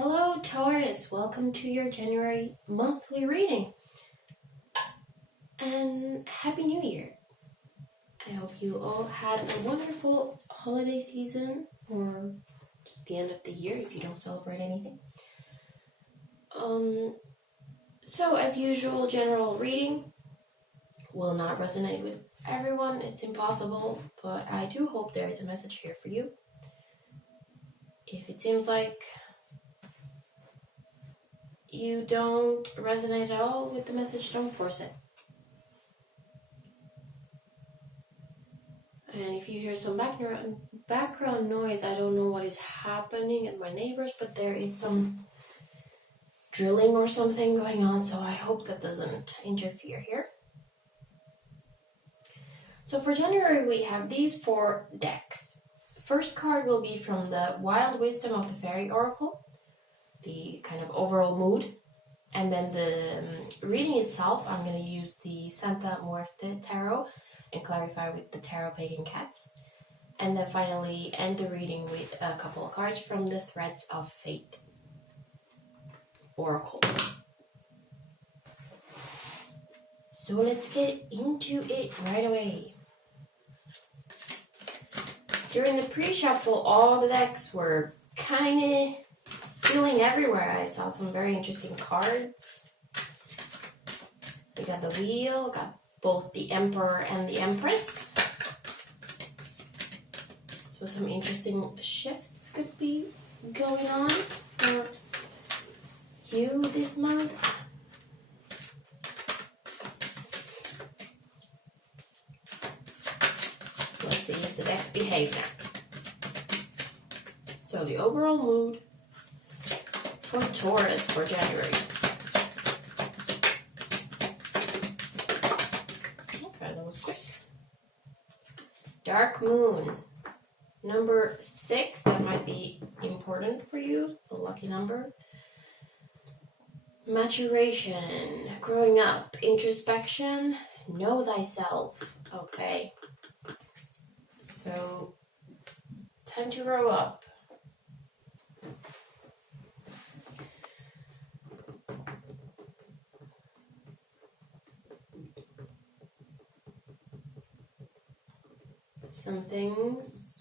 Hello Taurus, welcome to your January monthly reading and Happy New Year. I hope you all had a wonderful holiday season or just the end of the year if you don't celebrate anything. So as usual, general reading will not resonate with everyone, it's impossible, but I do hope there is a message here for you. If it seems like you don't resonate at all with the message, don't force it. And if you hear some background noise, I don't know what is happening at my neighbors, but there is some drilling or something going on, so I hope that doesn't interfere here. So for January, we have these 4 decks. The first card will be from the Wild Wisdom of the Faery Oracle, the kind of overall mood, and then the reading itself, I'm going to use the Santa Muerte tarot and clarify with the tarot Pagan cats, and then finally end the reading with a couple of cards from the Threads of Fate Oracle. So let's get into it right away. During the pre-shuffle, all the decks were kind of spilling everywhere. I saw some very interesting cards. We got the wheel, got both the Emperor and the Empress. So some interesting shifts could be going on for you this month. Let's see if the decks behave now. So the overall mood for Taurus for January. Okay, that was quick. Dark Moon. Number 6, that might be important for you, a lucky number. Maturation, growing up, introspection, know thyself. Okay. So, time to grow up. Some things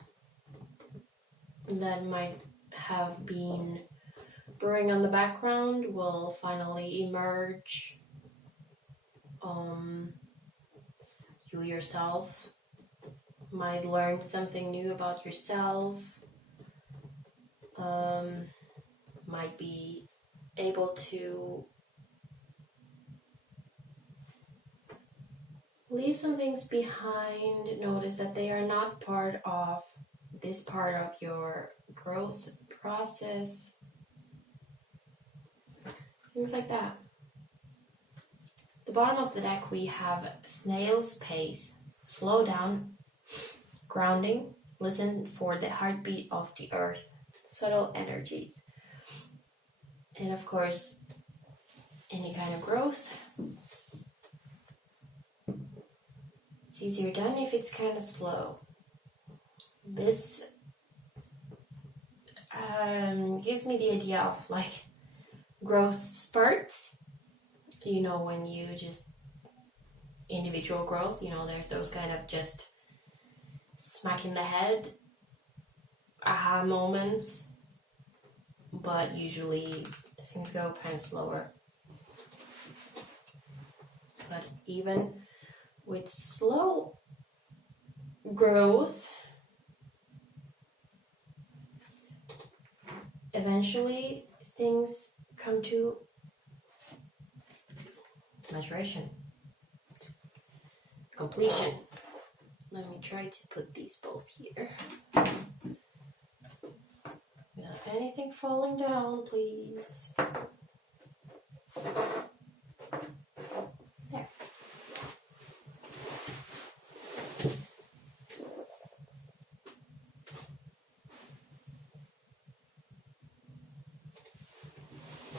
that might have been brewing on the background will finally emerge. You yourself might learn something new about yourself. Might be able to leave some things behind, notice that they are not part of this part of your growth process, things like that. The bottom of the deck we have Snail's Pace, slow down, grounding, listen for the heartbeat of the earth, subtle energies. And of course, any kind of growth, it's easier done if it's kind of slow. This gives me the idea of like growth spurts. You know, when you just individual growth, you know, there's those kind of just smack in the head aha moments, but usually things go kind of slower. But even with slow growth, eventually things come to maturation, completion. Let me try to put these both here. Without anything falling down, please. There.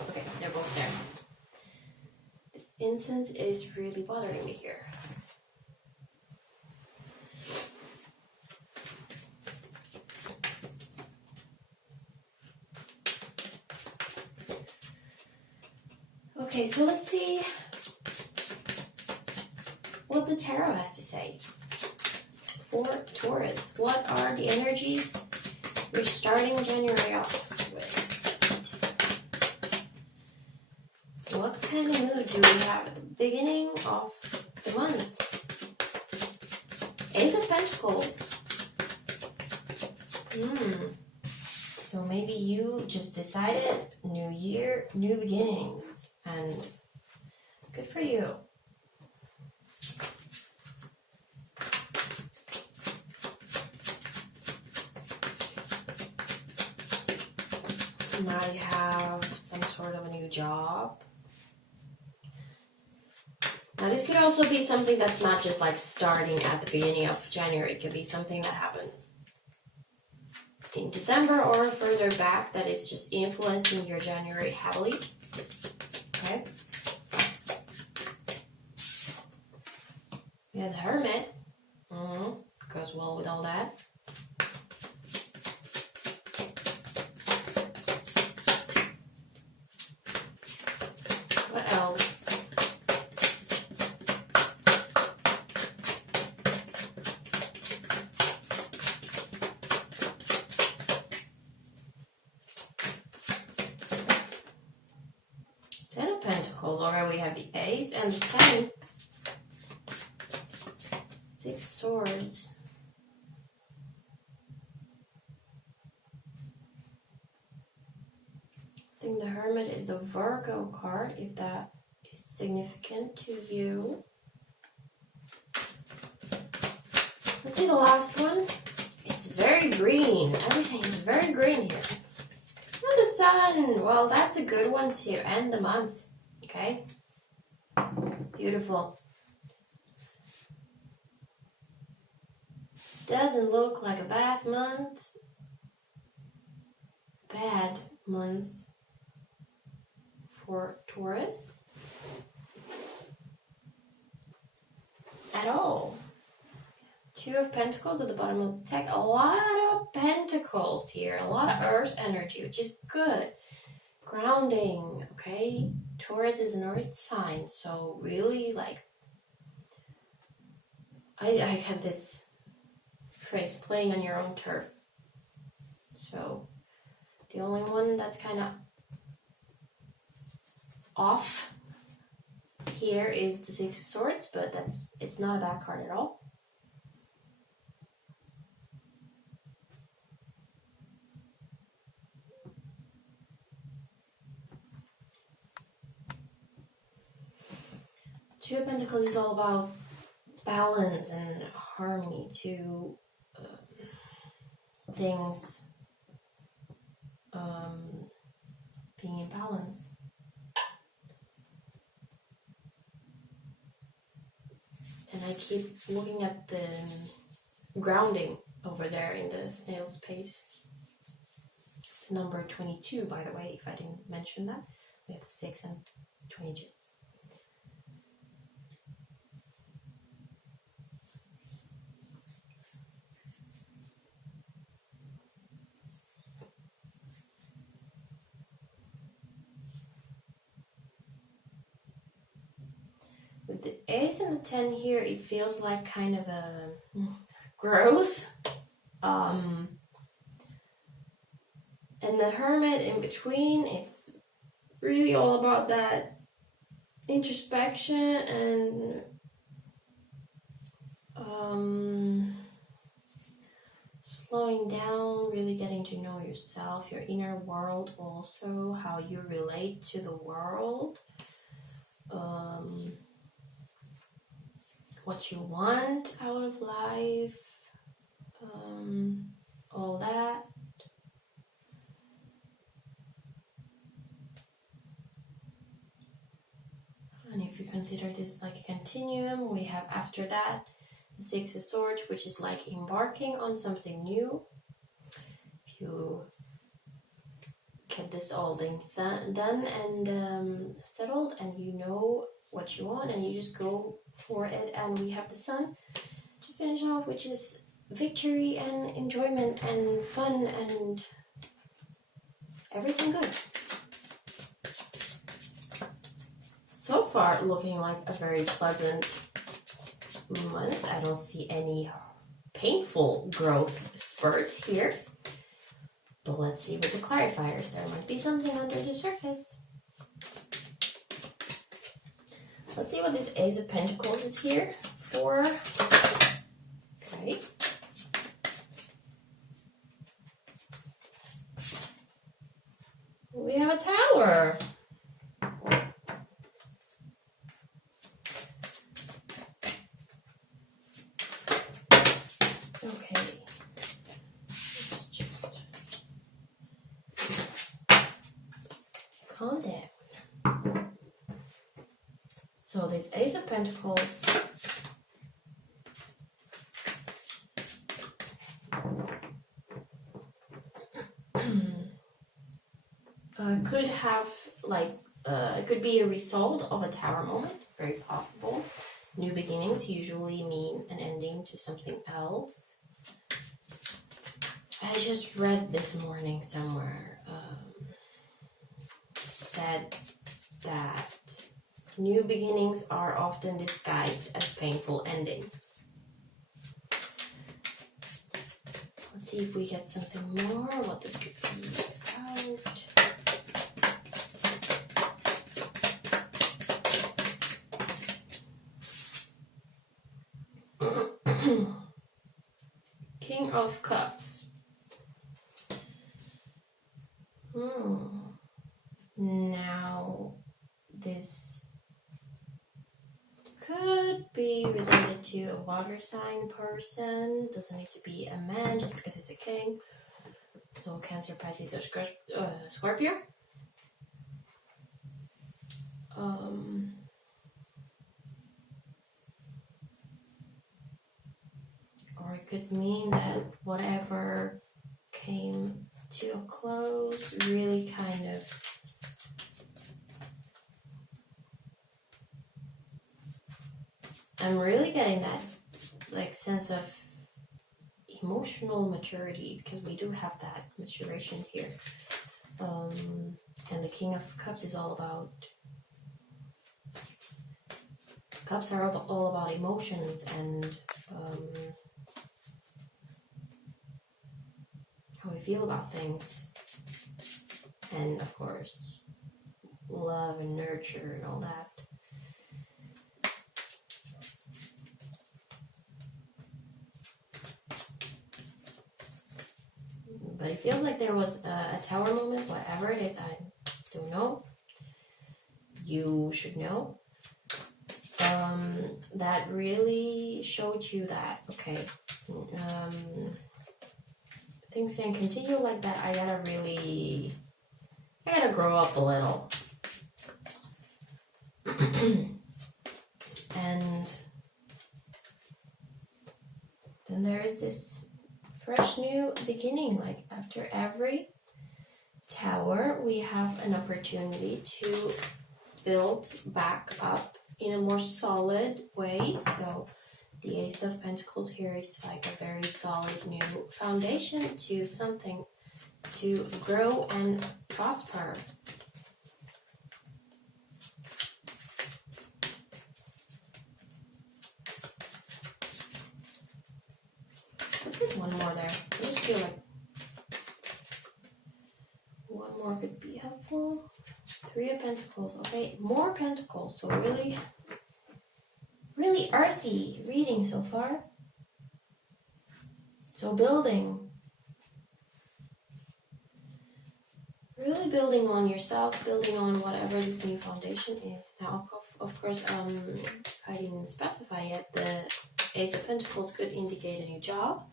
Okay, they're both there. This incense is really bothering me here. Okay, so let's see what the tarot has to say for Taurus. What are the energies we're starting January off with? What kind of mood do we have at the beginning of the month? Ace of Pentacles. So maybe you just decided new year, new beginnings, and good for you. Now you have some sort of a new job. Now this could also be something that's not just like starting at the beginning of January. It could be something that happened in December or further back that is just influencing your January heavily. Okay. We have the Hermit. Goes well with all that. What else? Ten of Pentacles. Alright, we have the Ace and the 10. 6 of Swords. I think the Hermit is the Virgo card, if that is significant to you. Let's see the last one. It's very green. Everything is very green here. And the Sun. Well, that's a good one to end the month. Okay? Beautiful. Doesn't look like a bad month for Taurus at all. 2 of Pentacles at the bottom of the deck. A lot of Pentacles here. A lot of Earth energy, which is good. Grounding, okay? Taurus is an Earth sign, so really like I had this phrase, playing on your own turf. So the only one that's kind of off here is the 6 of Swords, but it's not a bad card at all. Two of Pentacles is all about balance and harmony, to things being in balance. And I keep looking at the grounding over there in the snail space. It's number 22, by the way, if I didn't mention that. We have the 6 and 22. With the Ace and the 10 here, it feels like kind of a growth. And the Hermit in between, it's really all about that introspection and slowing down, really getting to know yourself, your inner world also, how you relate to the world. What you want out of life, all that. And if you consider this like a continuum, we have after that the 6 of Swords, which is like embarking on something new. If you get this all done and settled, and you know what you want, and you just go for it. And we have the Sun to finish off, which is victory and enjoyment and fun and everything good. far looking like a very pleasant month. I don't see any painful growth spurts here. But let's see with the clarifiers. There might be something under the surface. Let's see what this Ace of Pentacles is here for. Okay. We have a Tower. Okay. Let's just calm down. So this Ace of Pentacles could have it could be a result of a Tower moment, very possible. New beginnings usually mean an ending to something else. I just read this morning somewhere, said that new beginnings are often disguised as painful endings. Let's see if we get something more, what this could be about. King of Cups. Now, this could be related to a water sign person. Doesn't need to be a man just because it's a king. So Cancer, Pisces, or Scorpio. Or it could mean that whatever came to a close really kind of I'm really getting that sense of emotional maturity, because we do have that maturation here. And the King of Cups is all about Cups are all about emotions and how we feel about things, and of course love and nurture and all that. But it feels like there was a Tower moment, whatever it is, I don't know. You should know. That really showed you that, okay, things can continue like that. I gotta grow up a little. And then there is this fresh new beginning. Like after every Tower, we have an opportunity to build back up in a more solid way. So the Ace of Pentacles here is like a very solid new foundation to something to grow and prosper. Let's get one more there. I just feel like one more could be helpful. Three of Pentacles. Okay, more Pentacles. So really earthy reading so far. So building. Really building on yourself, building on whatever this new foundation is. Now, of course, I didn't specify yet, the Ace of Pentacles could indicate a new job,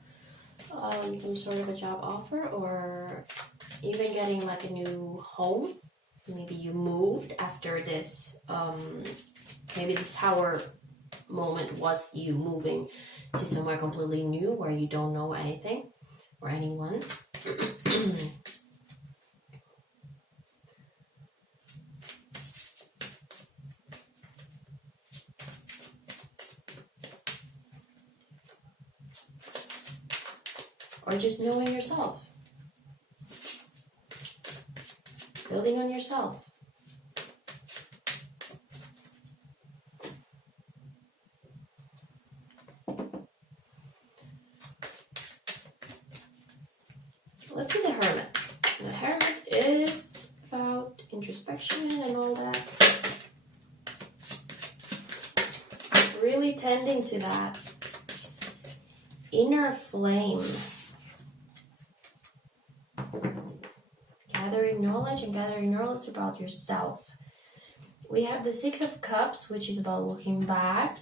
some sort of a job offer, or even getting like a new home. Maybe you moved after this, maybe the Tower moment was you moving to somewhere completely new where you don't know anything or anyone. Or just knowing yourself. Building on yourself. perfection and all that. Really tending to that inner flame. Gathering knowledge and gathering knowledge about yourself. We have the Six of Cups, which is about looking back.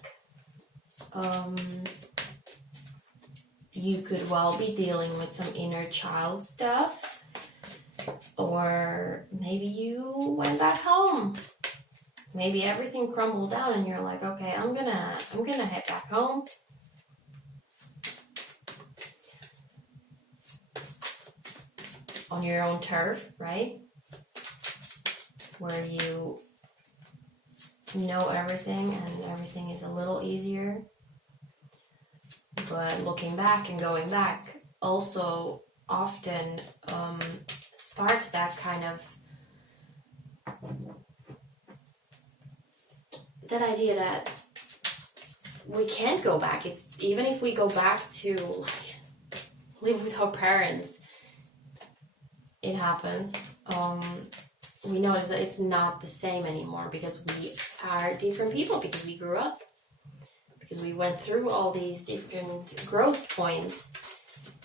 You could well be dealing with some inner child stuff. Or maybe you went back home. Maybe everything crumbled down and you're like, okay, I'm gonna head back home. On your own turf, right? Where you know everything and everything is a little easier. But looking back and going back also often sparks that kind of that idea that we can't go back. It's even if we go back to like live with our parents, it happens. We notice that it's not the same anymore because we are different people, because we grew up, because we went through all these different growth points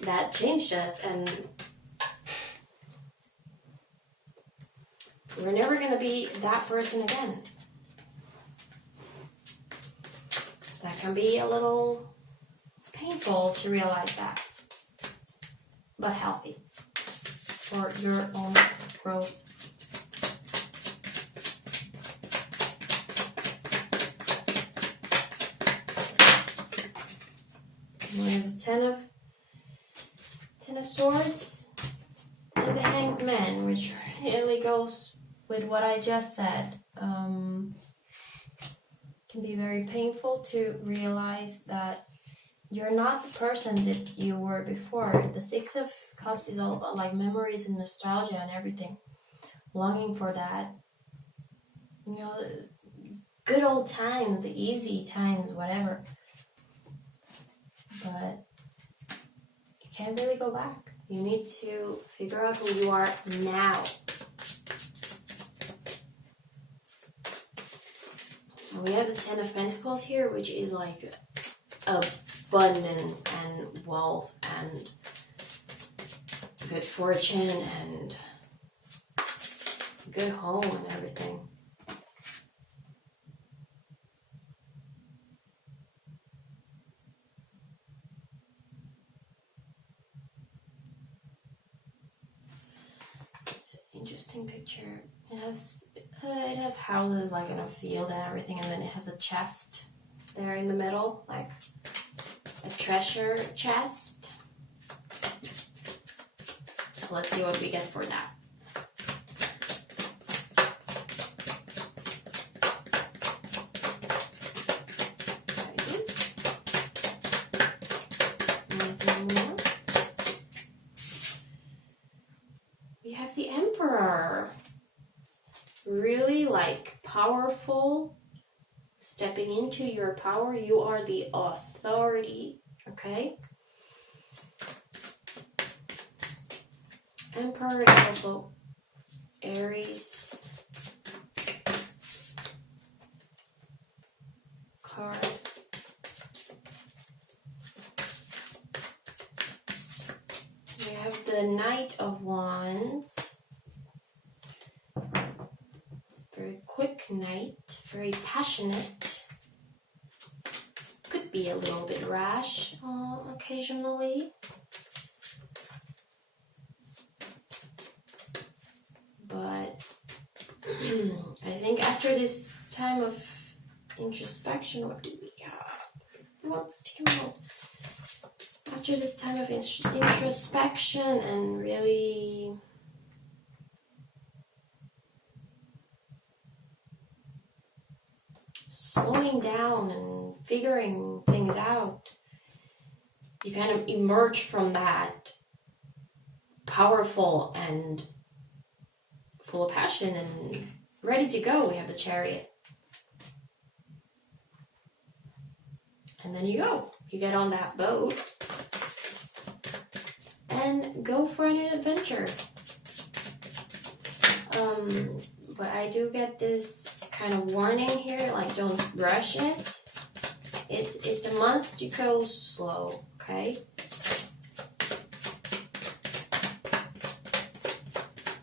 that changed us, and we're never going to be that person again. That can be a little painful to realize that, but healthy for your own growth. We have the Ten of Swords and the Hanged Man, which really goes with what I just said. Can be very painful to realize that you're not the person that you were before. The Six of Cups is all about like memories and nostalgia and everything. Longing for that, you know, good old times, the easy times, whatever. But you can't really go back. You need to figure out who you are now. We have the Ten of Pentacles here, which is like abundance and wealth and good fortune and good home and everything. It's an interesting picture. It has houses like in a field and everything, and then it has a chest there in the middle, like a treasure chest. So let's see what we get for that. We have the Emperor. Really like powerful, stepping into your power. You are the authority, okay? Emperor is also Aries card. We have the Knight of Wands. Very quick knight, very passionate. Could be a little bit rash occasionally. But I think after this time of introspection, what do we have? What's taking out? After this time of introspection and really slowing down and figuring things out, you kind of emerge from that powerful and full of passion and ready to go. We have the Chariot. And then you go. You get on that boat and go for an adventure. But I do get this kind of warning here, like don't rush it. It's a month to go slow, okay?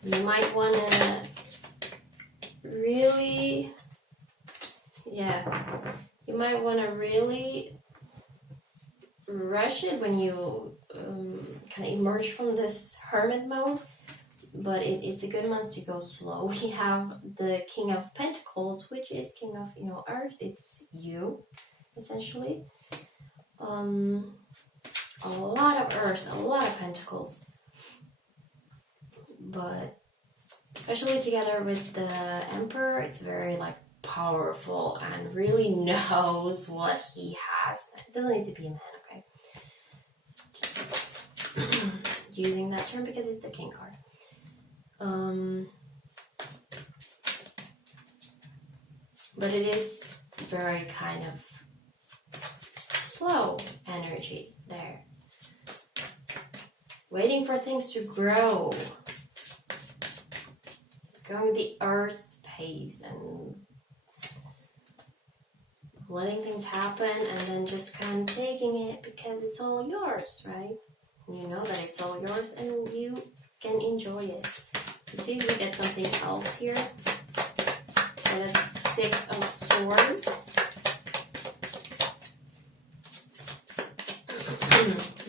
You might want to really, you might want to really rush it when you kind of emerge from this hermit mode. But it's a good month to go slow. We have the King of Pentacles, which is King of, Earth. It's you, essentially. A lot of Earth, a lot of Pentacles. But especially together with the Emperor, it's very like powerful and really knows what he has. It doesn't need to be a man, okay? Just using that term because it's the King card. But it is very kind of slow energy there. Waiting for things to grow. It's going the earth's pace and letting things happen and then just kind of taking it because it's all yours, right? You know that it's all yours and you can enjoy it. Let's see if we get something else here. And it's 6 of Swords.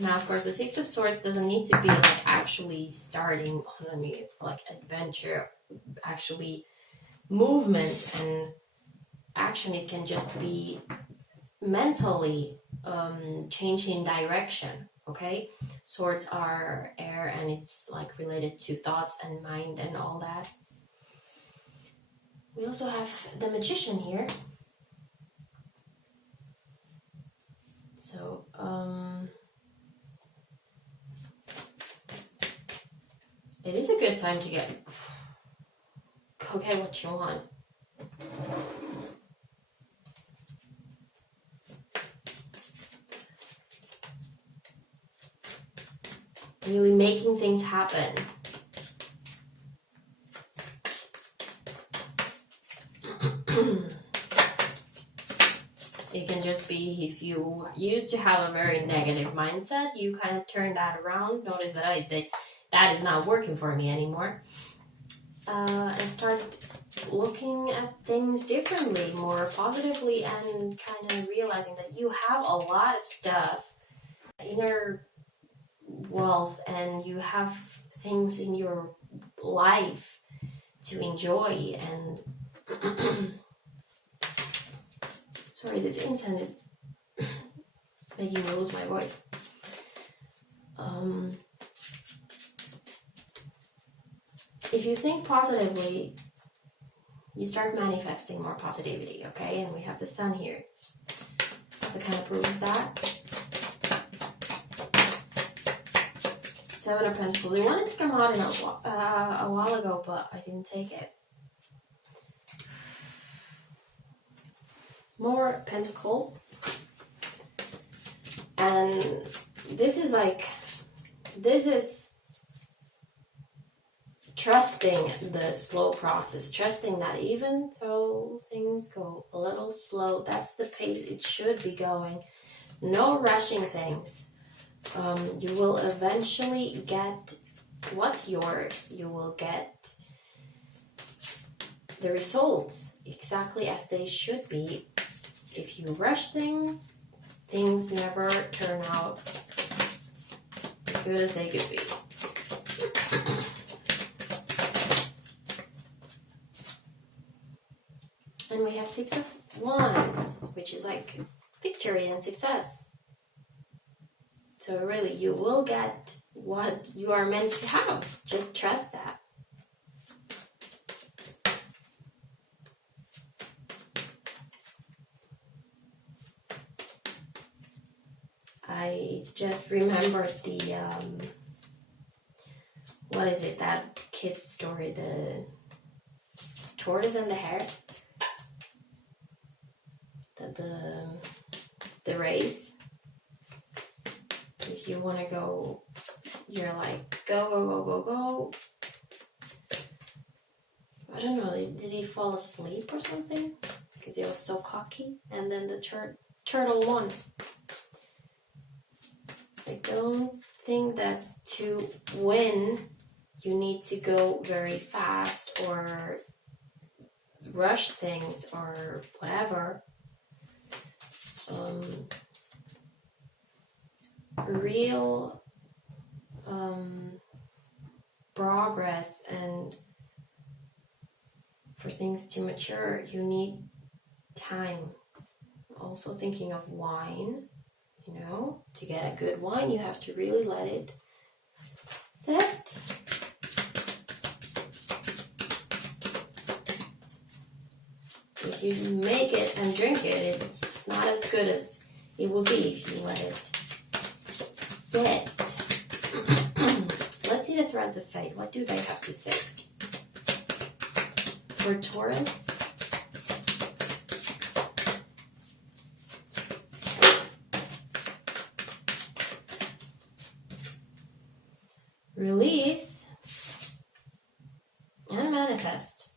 Now, of course, the 6 of Swords doesn't need to be like actually starting on a new like adventure, actually movement and action. It can just be mentally changing direction. Okay, swords are air and it's like related to thoughts and mind and all that. We also have the Magician here. So, it is a good time to go get what you want. Really making things happen. It can just be if you used to have a very negative mindset, you kind of turn that around, notice that that is not working for me anymore, and start looking at things differently, more positively, and kind of realizing that you have a lot of stuff, inner wealth, and you have things in your life to enjoy. And sorry, this incense is making me lose my voice. If you think positively, you start manifesting more positivity, okay? And we have the Sun here as a kind of proof of that. 7 of Pentacles. We wanted to come out in a while ago, but I didn't take it. More Pentacles. And this is trusting the slow process, trusting that even though things go a little slow, that's the pace it should be going. No rushing things. You will eventually get what's yours. You will get the results exactly as they should be. If you rush things, things never turn out as good as they could be. And we have 6 of Wands, which is like victory and success. So really, you will get what you are meant to have. Just trust that. I just remembered the, what is it, that kid's story, the tortoise and the hare? The race. If you want to go, you're like, go. I don't know, did he fall asleep or something? Because he was so cocky. And then the turtle won. I don't think that to win, you need to go very fast or rush things or whatever. Real progress, and for things to mature, you need time. Also thinking of wine, you know, to get a good wine, you have to really let it sit. If you make it and drink it, it's not as good as it will be if you let it sit. Let's see the threads of fate. What do they have to say? For Taurus, release and manifest.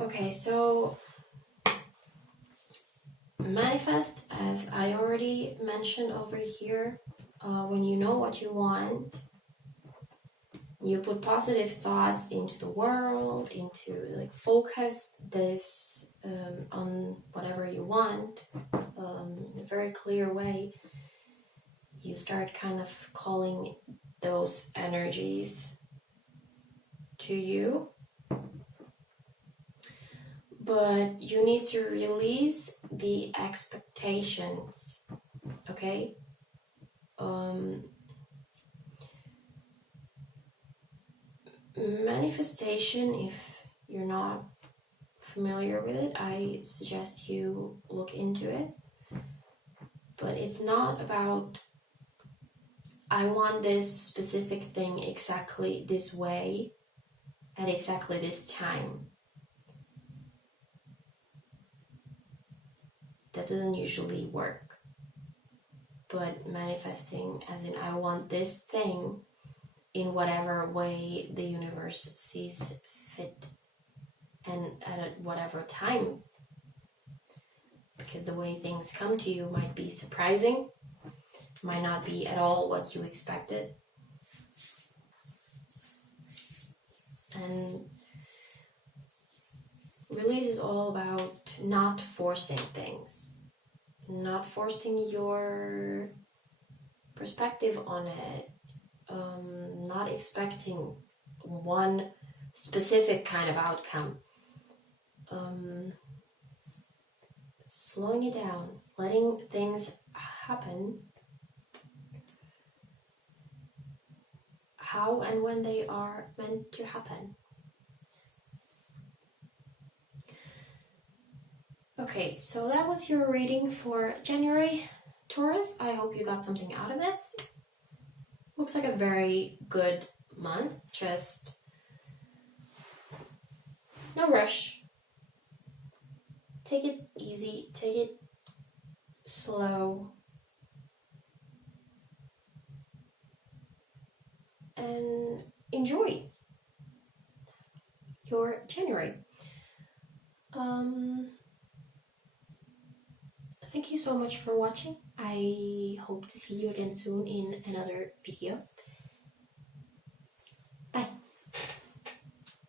Okay, so manifest, as I already mentioned over here, when you know what you want, you put positive thoughts into the world, into like focus this on whatever you want in a very clear way. You start kind of calling those energies to you. But you need to release the expectations, okay? Manifestation, if you're not familiar with it, I suggest you look into it. But it's not about, I want this specific thing exactly this way at exactly this time. That doesn't usually work. But manifesting as in, I want this thing in whatever way the universe sees fit and at whatever time. Because the way things come to you might be surprising, might not be at all what you expected. And release is all about not forcing things, not forcing your perspective on it, not expecting one specific kind of outcome. Slowing it down, letting things happen how and when they are meant to happen. Okay, so that was your reading for January, Taurus. I hope you got something out of this. Looks like a very good month. Just no rush. Take it easy, take it slow. And enjoy your January. Thank you so much for watching. I hope to see you again soon in another video.